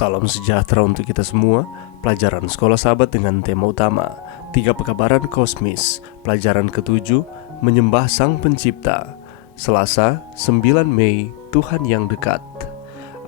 Salam sejahtera untuk kita semua. Pelajaran Sekolah Sahabat dengan tema utama 3 Pekabaran Kosmis. Pelajaran ke-7, Menyembah Sang Pencipta. Selasa, 9 Mei, Tuhan yang dekat.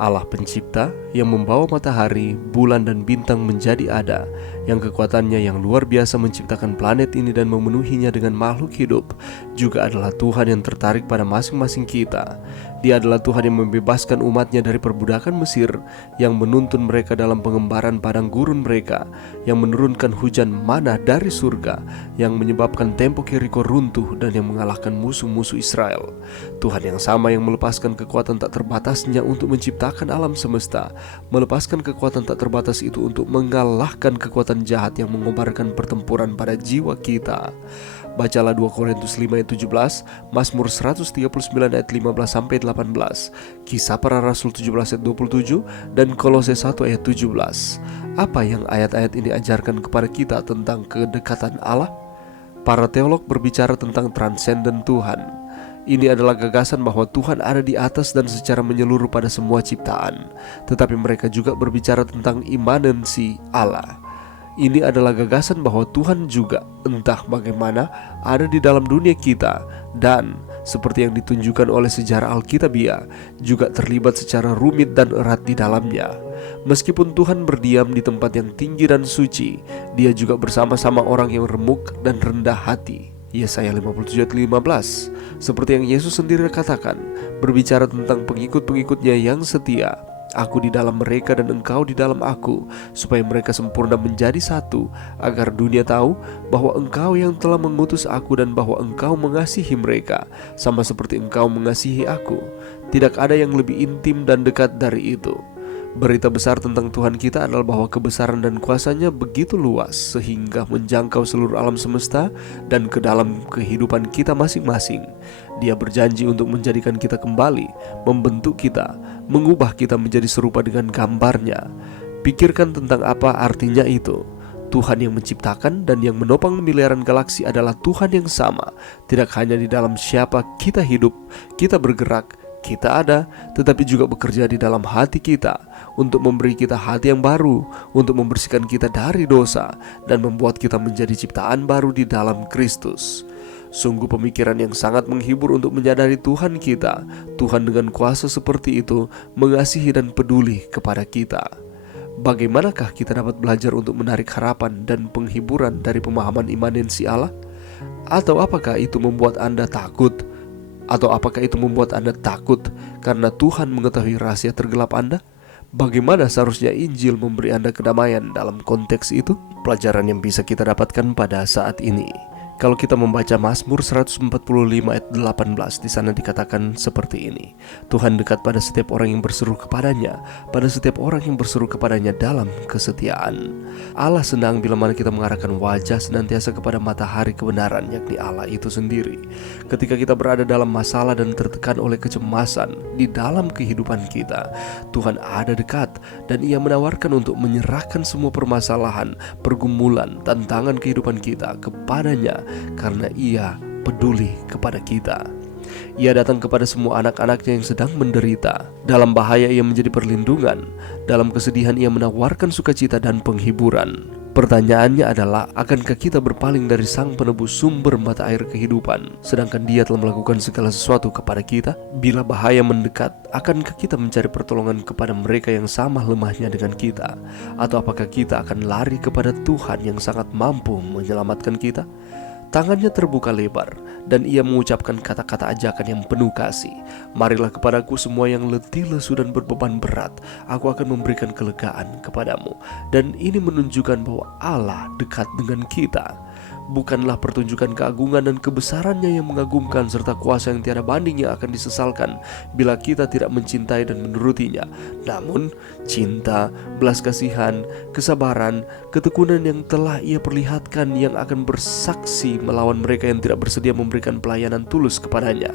Allah Pencipta yang membawa matahari, bulan dan bintang menjadi ada, yang kekuatannya yang luar biasa menciptakan planet ini dan memenuhinya dengan makhluk hidup, juga adalah Tuhan yang tertarik pada masing-masing kita. Dia adalah Tuhan yang membebaskan umatnya dari perbudakan Mesir, yang menuntun mereka dalam pengembaraan padang gurun mereka, yang menurunkan hujan mana dari surga, yang menyebabkan tembok Yeriko runtuh dan yang mengalahkan musuh-musuh Israel. Tuhan yang sama yang melepaskan kekuatan tak terbatasnya untuk menciptakan alam semesta, melepaskan kekuatan tak terbatas itu untuk mengalahkan kekuatan jahat yang mengobarkan pertempuran pada jiwa kita. Bacalah 2 Korintus 5 ayat 17, Mazmur 139 ayat 15-18, Kisah Para Rasul 17 ayat 27, dan Kolose 1 ayat 17. Apa yang ayat-ayat ini ajarkan kepada kita tentang kedekatan Allah? Para teolog berbicara tentang transenden Tuhan. Ini adalah gagasan bahwa Tuhan ada di atas dan secara menyeluruh pada semua ciptaan. Tetapi mereka juga berbicara tentang imanensi Allah. Ini adalah gagasan bahwa Tuhan juga entah bagaimana ada di dalam dunia kita, dan seperti yang ditunjukkan oleh sejarah Alkitabiah, juga terlibat secara rumit dan erat di dalamnya. Meskipun Tuhan berdiam di tempat yang tinggi dan suci, Dia juga bersama-sama orang yang remuk dan rendah hati. Yesaya 57 ayat 15. Seperti yang Yesus sendiri katakan, berbicara tentang pengikut-pengikutnya yang setia, Aku di dalam mereka dan engkau di dalam aku, supaya mereka sempurna menjadi satu, agar dunia tahu bahwa engkau yang telah mengutus aku dan bahwa engkau mengasihi mereka, sama seperti engkau mengasihi aku. Tidak ada yang lebih intim dan dekat dari itu. Berita besar tentang Tuhan kita adalah bahwa kebesaran dan kuasa-Nya begitu luas sehingga menjangkau seluruh alam semesta dan ke dalam kehidupan kita masing-masing. Dia berjanji untuk menjadikan kita kembali, membentuk kita, mengubah kita menjadi serupa dengan gambar-Nya. Pikirkan tentang apa artinya itu. Tuhan yang menciptakan dan yang menopang miliaran galaksi adalah Tuhan yang sama, tidak hanya di dalam siapa kita hidup, kita bergerak, kita ada, tetapi juga bekerja di dalam hati kita untuk memberi kita hati yang baru, untuk membersihkan kita dari dosa dan membuat kita menjadi ciptaan baru di dalam Kristus. Sungguh pemikiran yang sangat menghibur untuk menyadari Tuhan kita. Tuhan dengan kuasa seperti itu mengasihi dan peduli kepada kita. Bagaimanakah kita dapat belajar untuk menarik harapan dan penghiburan dari pemahaman imanensi Allah? Atau apakah itu membuat Anda takut? Atau apakah itu membuat Anda takut karena Tuhan mengetahui rahasia tergelap Anda? Bagaimana seharusnya Injil memberi Anda kedamaian dalam konteks itu? Pelajaran yang bisa kita dapatkan pada saat ini. Kalau kita membaca Mazmur 145 ayat 18, di sana dikatakan seperti ini. Tuhan dekat pada setiap orang yang berseru kepadanya, pada setiap orang yang berseru kepadanya dalam kesetiaan. Allah senang bila mana kita mengarahkan wajah senantiasa kepada matahari kebenaran, yakni Allah itu sendiri. Ketika kita berada dalam masalah dan tertekan oleh kecemasan di dalam kehidupan kita, Tuhan ada dekat dan Ia menawarkan untuk menyerahkan semua permasalahan, pergumulan, tantangan kehidupan kita kepadanya, karena Ia peduli kepada kita. Ia datang kepada semua anak-anaknya yang sedang menderita. Dalam bahaya Ia menjadi perlindungan, dalam kesedihan Ia menawarkan sukacita dan penghiburan. Pertanyaannya adalah, akankah kita berpaling dari Sang Penebus sumber mata air kehidupan, sedangkan Dia telah melakukan segala sesuatu kepada kita? Bila bahaya mendekat, akankah kita mencari pertolongan kepada mereka yang sama lemahnya dengan kita? Atau apakah kita akan lari kepada Tuhan yang sangat mampu menyelamatkan kita? Tangannya terbuka lebar dan Ia mengucapkan kata-kata ajakan yang penuh kasih. Marilah kepadaku semua yang letih lesu dan berbeban berat, aku akan memberikan kelegaan kepadamu. Dan ini menunjukkan bahwa Allah dekat dengan kita. Bukanlah pertunjukan keagungan dan kebesaran-Nya yang mengagumkan serta kuasa yang tiada banding yang akan disesalkan bila kita tidak mencintai dan menurutinya. Namun cinta, belas kasihan, kesabaran, ketekunan yang telah Ia perlihatkan yang akan bersaksi melawan mereka yang tidak bersedia memberikan pelayanan tulus kepadanya.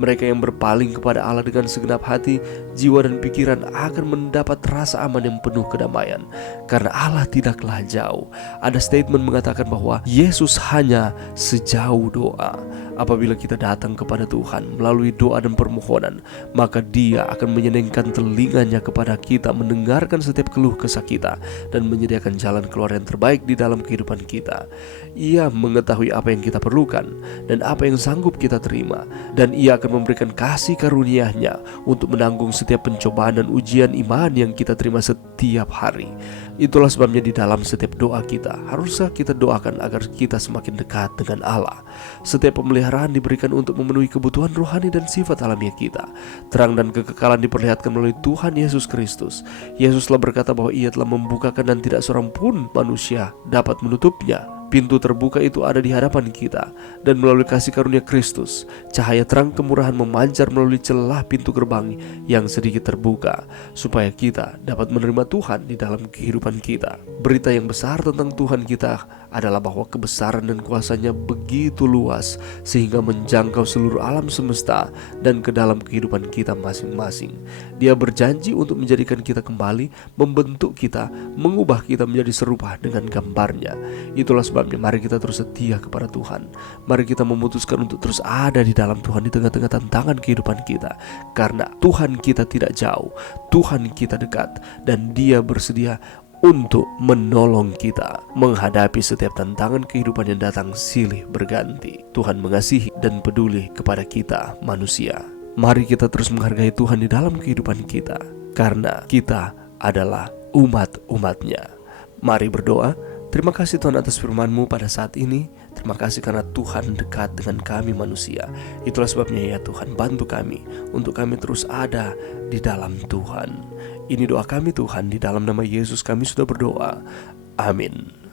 Mereka yang berpaling kepada Allah dengan segenap hati, jiwa dan pikiran akan mendapat rasa aman yang penuh kedamaian, karena Allah tidaklah jauh. Ada statement mengatakan bahwa Yesus Yesus hanya sejauh doa. Apabila kita datang kepada Tuhan melalui doa dan permohonan, maka Dia akan menyenangkan telinganya kepada kita, mendengarkan setiap keluh kesah kita, dan menyediakan jalan keluar yang terbaik di dalam kehidupan kita. Ia mengetahui apa yang kita perlukan dan apa yang sanggup kita terima, dan Ia akan memberikan kasih karunia-Nya untuk menanggung setiap pencobaan dan ujian iman yang kita terima setiap hari. Itulah sebabnya di dalam setiap doa kita haruslah kita doakan agar kita semakin dekat dengan Allah. Setiap pemeliharaan diberikan untuk memenuhi kebutuhan rohani dan sifat alamiah kita. Terang dan kekekalan diperlihatkan melalui Tuhan Yesus Kristus. Yesus telah berkata bahwa Ia telah membukakan dan tidak seorang pun manusia dapat menutupnya. Pintu terbuka itu ada di hadapan kita, dan melalui kasih karunia Kristus, cahaya terang kemurahan memancar melalui celah pintu gerbang yang sedikit terbuka, supaya kita dapat menerima Tuhan di dalam kehidupan kita. Berita yang besar tentang Tuhan kita adalah bahwa kebesaran dan kuasa-Nya begitu luas sehingga menjangkau seluruh alam semesta dan ke dalam kehidupan kita masing-masing. Dia berjanji untuk menjadikan kita kembali, membentuk kita, mengubah kita menjadi serupa dengan gambar-Nya. Itulah sebabnya mari kita terus setia kepada Tuhan. Mari kita memutuskan untuk terus ada di dalam Tuhan di tengah-tengah tantangan kehidupan kita. Karena Tuhan kita tidak jauh, Tuhan kita dekat, dan Dia bersedia untuk menolong kita menghadapi setiap tantangan kehidupan yang datang silih berganti. Tuhan mengasihi dan peduli kepada kita manusia. Mari kita terus menghargai Tuhan di dalam kehidupan kita, karena kita adalah umat-umat-Nya. Mari berdoa. Terima kasih Tuhan atas firman-Mu pada saat ini. Terima kasih karena Tuhan dekat dengan kami manusia. Itulah sebabnya ya Tuhan, bantu kami untuk kami terus ada di dalam Tuhan. Ini doa kami Tuhan, di dalam nama Yesus kami sudah berdoa. Amin.